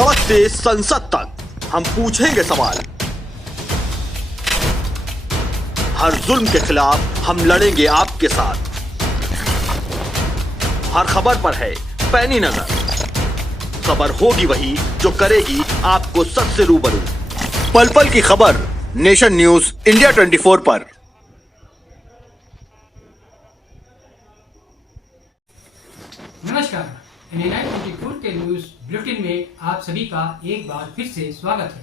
सड़क से संसद तक हम पूछेंगे सवाल। हर जुल्म के खिलाफ हम लड़ेंगे आपके साथ। हर खबर पर है पैनी नजर। खबर होगी वही जो करेगी आपको सच से रूबरू। पल पल की खबर नेशन न्यूज इंडिया 24 पर। नमस्कार, इंडिया 24 के न्यूज बुलेटिन में आप सभी का एक बार फिर से स्वागत है।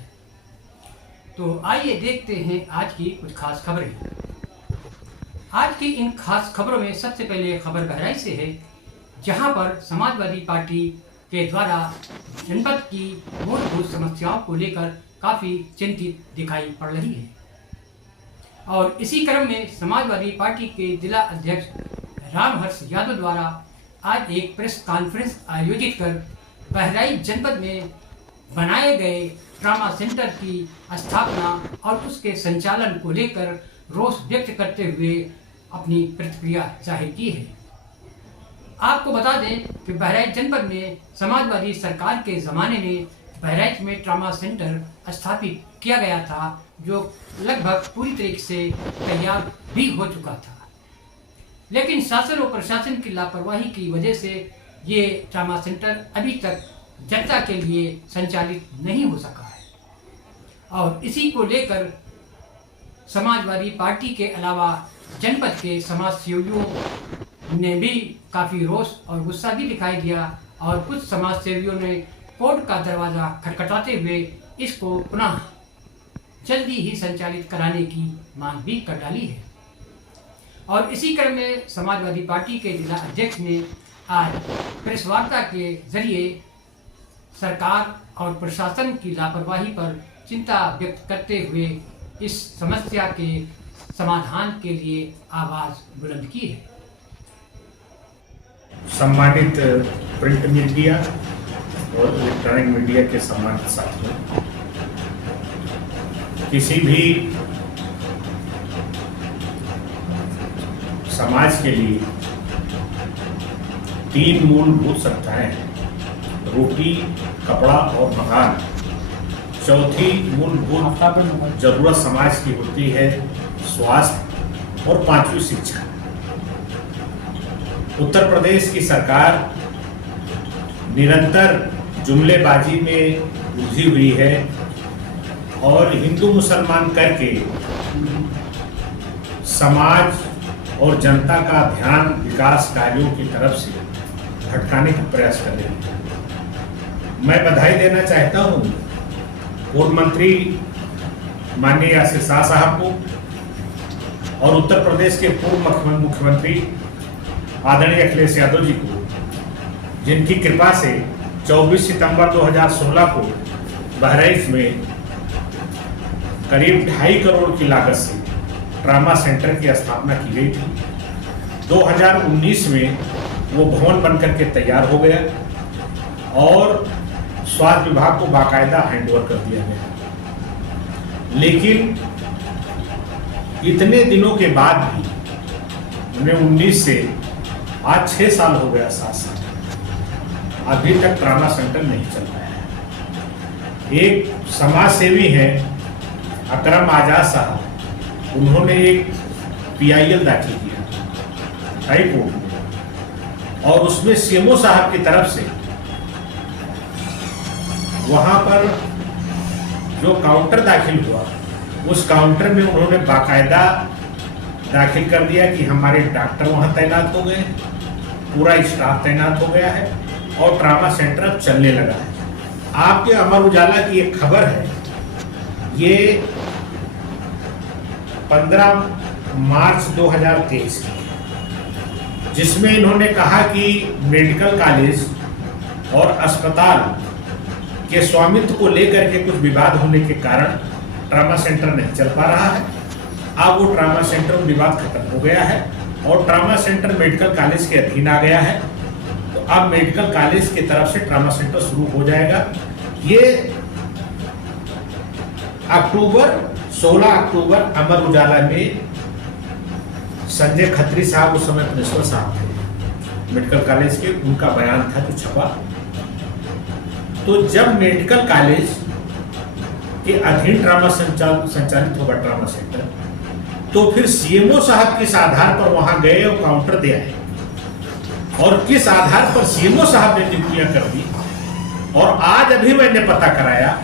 तो आइए देखते हैं आज की कुछ खास खबरें। आज की इन खास खबरों में सबसे पहले खबर बहराइच से है, जहां पर समाजवादी पार्टी के द्वारा जनपद की मूलभूत समस्याओं को लेकर काफी चिंतित दिखाई पड़ रही है। और इसी क्रम में समाजवादी पार्टी के जिला अध्यक्ष रामहर्ष यादव द्वारा आज एक प्रेस कॉन्फ्रेंस आयोजित कर बहराइच जनपद में बनाए गए ट्रामा सेंटर की स्थापना और उसके संचालन को लेकर रोष व्यक्त करते हुए अपनी प्रतिक्रिया जाहिर की है। आपको बता दें कि बहराइच जनपद में समाजवादी सरकार के ज़माने में बहराइच में ट्रामा सेंटर स्थापित किया गया था, जो लगभग पूरी तरीके से तैयार भी हो चुका था। लेकिन शासन और प्रशासन की लापरवाही की वजह से ये ट्रामा सेंटर अभी तक जनता के लिए संचालित नहीं हो सका है। और इसी को लेकर समाजवादी पार्टी के अलावा जनपद के समाज सेवियों ने भी काफ़ी रोष और गुस्सा भी दिखाई दिया और कुछ समाज सेवियों ने कोर्ट का दरवाज़ा खटखटाते हुए इसको पुनः जल्दी ही संचालित कराने की मांग भी कर डाली है। और इसी क्रम में समाजवादी पार्टी के जिला अध्यक्ष ने आज प्रेस वार्ता के जरिए सरकार और प्रशासन की लापरवाही पर चिंता व्यक्त करते हुए इस समस्या के समाधान के लिए आवाज बुलंद की है। सम्मानित प्रिंट मीडिया और इलेक्ट्रॉनिक मीडिया के सम्मानित साथियों, किसी भी समाज के लिए तीन मूलभूत सत्ताएं, रोटी, कपड़ा और मकान। चौथी मूलभूत जरूरत समाज की होती है स्वास्थ्य, और पांचवी शिक्षा। उत्तर प्रदेश की सरकार निरंतर जुमलेबाजी में उलझी हुई है और हिंदू मुसलमान करके समाज और जनता का ध्यान विकास कार्यों की तरफ से भटकाने का प्रयास कर रही है। मैं बधाई देना चाहता हूं पूर्व मंत्री माननीय आशीष शाह साहब को और उत्तर प्रदेश के पूर्व मुख्यमंत्री आदरणीय अखिलेश यादव जी को, जिनकी कृपा से 24 सितंबर 2016 को बहराइच में करीब 2.5 करोड़ की लागत से ट्रामा सेंटर की स्थापना की गई थी। 2019 में वो भवन बनकर के तैयार हो गया और स्वास्थ्य विभाग को बाकायदा हैंडओवर कर दिया गया। लेकिन इतने दिनों के बाद भी 19 से आज 6 साल हो गया, 7 साल, अभी तक ट्रामा सेंटर नहीं चल पाया है। एक समाज सेवी हैं अकरम आजाद साहब, उन्होंने एक PIL दाखिल किया हाई कोर्ट में और उसमें CMO साहब की तरफ से वहां पर जो काउंटर दाखिल हुआ, उस काउंटर में उन्होंने बाकायदा दाखिल कर दिया कि हमारे डॉक्टर वहां तैनात हो गए, पूरा स्टाफ तैनात हो गया है और ट्रामा सेंटर अब चलने लगा है। आपके अमर उजाला की एक खबर है, ये 15 मार्च 2023 की, जिसमें इन्होंने कहा कि मेडिकल कॉलेज और अस्पताल के स्वामित्व को लेकर के कुछ विवाद होने के कारण ट्रामा सेंटर नहीं चल पा रहा है। अब वो ट्रामा सेंटर में विवाद खत्म हो गया है और ट्रामा सेंटर मेडिकल कॉलेज के अधीन आ गया है। तो अब मेडिकल कॉलेज की तरफ से ट्रामा सेंटर शुरू हो जाएगा। ये 16 अक्टूबर अमर उजाला में संजय खत्री साहब, उस समय प्रिंसिपल साहब थे मेडिकल कॉलेज के, उनका बयान था जो छपा। तो जब मेडिकल कॉलेज के अधीन ट्रामा संचालित होगा ट्रामा सेंटर, तो फिर सीएमओ साहब किस आधार पर वहां गए और काउंटर दे आए, और किस आधार पर सीएमओ साहब ने नियुक्तियां कर दी। और आज अभी मैंने पता कराया,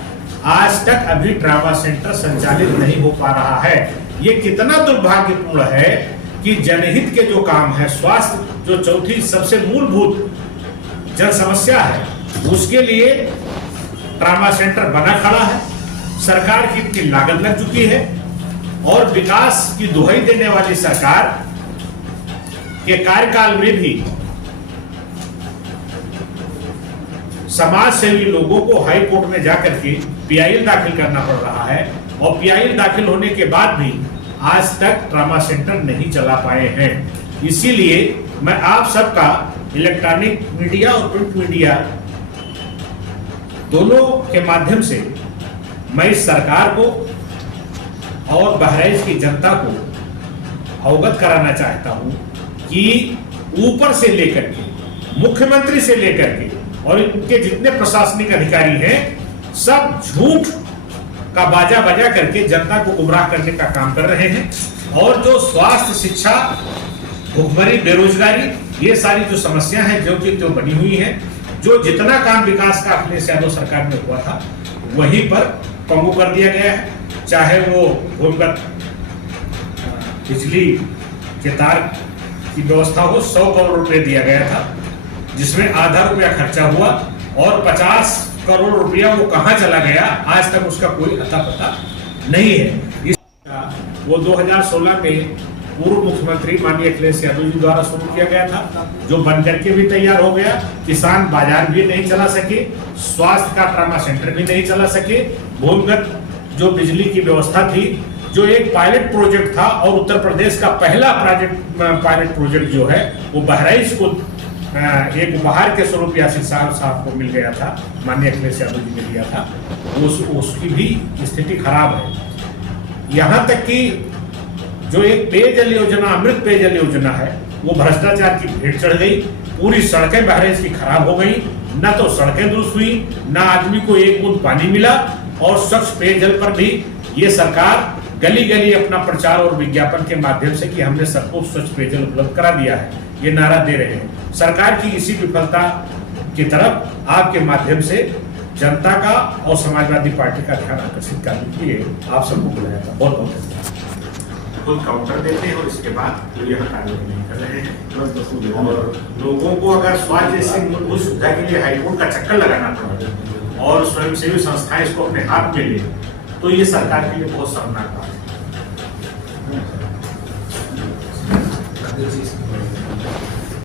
आज तक अभी ट्रामा सेंटर संचालित नहीं हो पा रहा है। ये कितना दुर्भाग्यपूर्ण है कि जनहित के जो काम है, स्वास्थ्य जो चौथी सबसे मूलभूत जन समस्या है, उसके लिए ट्रामा सेंटर बना खड़ा है। सरकार की इतनी लागत लग चुकी है और विकास की दुहाई देने वाली सरकार के कार्यकाल में भी समाज सेवी लोगों को हाई कोर्ट में जाकर के पीआईएल दाखिल करना पड़ रहा है, और पीआईएल दाखिल होने के बाद भी आज तक ट्रामा सेंटर नहीं चला पाए हैं। इसीलिए मैं आप सबका, इलेक्ट्रॉनिक मीडिया और प्रिंट मीडिया दोनों के माध्यम से मैं इस सरकार को और बहराइच की जनता को अवगत कराना चाहता हूं कि ऊपर से लेकर के, मुख्यमंत्री से लेकर के और इनके जितने प्रशासनिक अधिकारी हैं, सब झूठ का बाजा बजा करके जनता को गुमराह करने का काम कर रहे हैं। और जो स्वास्थ्य, शिक्षा, भुखमरी, बेरोजगारी, ये सारी जो समस्या है जो कि तो बनी हुई है, जो जितना काम विकास का अखिलेश यादव सरकार में हुआ था वहीं पर पंगु कर दिया गया है। चाहे वो भूमिगत बिजली के तार की व्यवस्था हो, 100 करोड़ रुपए दिया गया था, जिसमें आधा रुपया खर्चा हुआ, और 50 करोड़ रुपया वो कहां चला गया आज तक उसका कोई अता पता नहीं है। वो 2016 में पूर्व मुख्यमंत्री माननीय अखिलेश यादव जी द्वारा शुरू किया गया था, जो बन करके भी तैयार हो गया। किसान बाजार भी नहीं चला सके, स्वास्थ्य का ट्रामा सेंटर भी नहीं चला सके, भूमिगत जो बिजली की व्यवस्था थी, जो एक पायलट प्रोजेक्ट था, और उत्तर प्रदेश का पहला पायलट प्रोजेक्ट जो है वो बहराइच को एक उपहार के स्वरूप यासिर साहब को मिल गया था, माननीय अखिलेश यादव जी ने दिया था, उसकी भी स्थिति खराब है। यहाँ तक कि जो एक पेयजल योजना, अमृत पेयजल योजना है, वो भ्रष्टाचार की भेंट चढ़ गई। पूरी सड़कें बहराइच की खराब हो गई, न तो सड़कें दुरुस्त हुई, न आदमी को एक बूंद पानी मिला, और स्वच्छ पेयजल पर भी ये सरकार गली गली अपना प्रचार और विज्ञापन के माध्यम से कि हमने सबको स्वच्छ पेयजल उपलब्ध करा दिया है, ये नारा दे रहे हैं। सरकार की इसी विफलता की तरफ आपके माध्यम से जनता का और समाजवादी पार्टी का ध्यान आकर्षित करने के लिए आप सबको बुलाया था। बहुत बहुत धन्यवाद। खुद काउंटर देते हैं और इसके बाद जो यहाँ कार्रवाई नहीं कर रहे हैं, और लोगों को अगर स्वास्थ्य जैसी मूलभूत सुविधा के लिए हाईकोर्ट का चक्कर लगाना पड़ा और स्वयंसेवी संस्थाएं इसको अपने हाथ में ले, तो ये सरकार के लिए बहुत शर्मनाक बात है।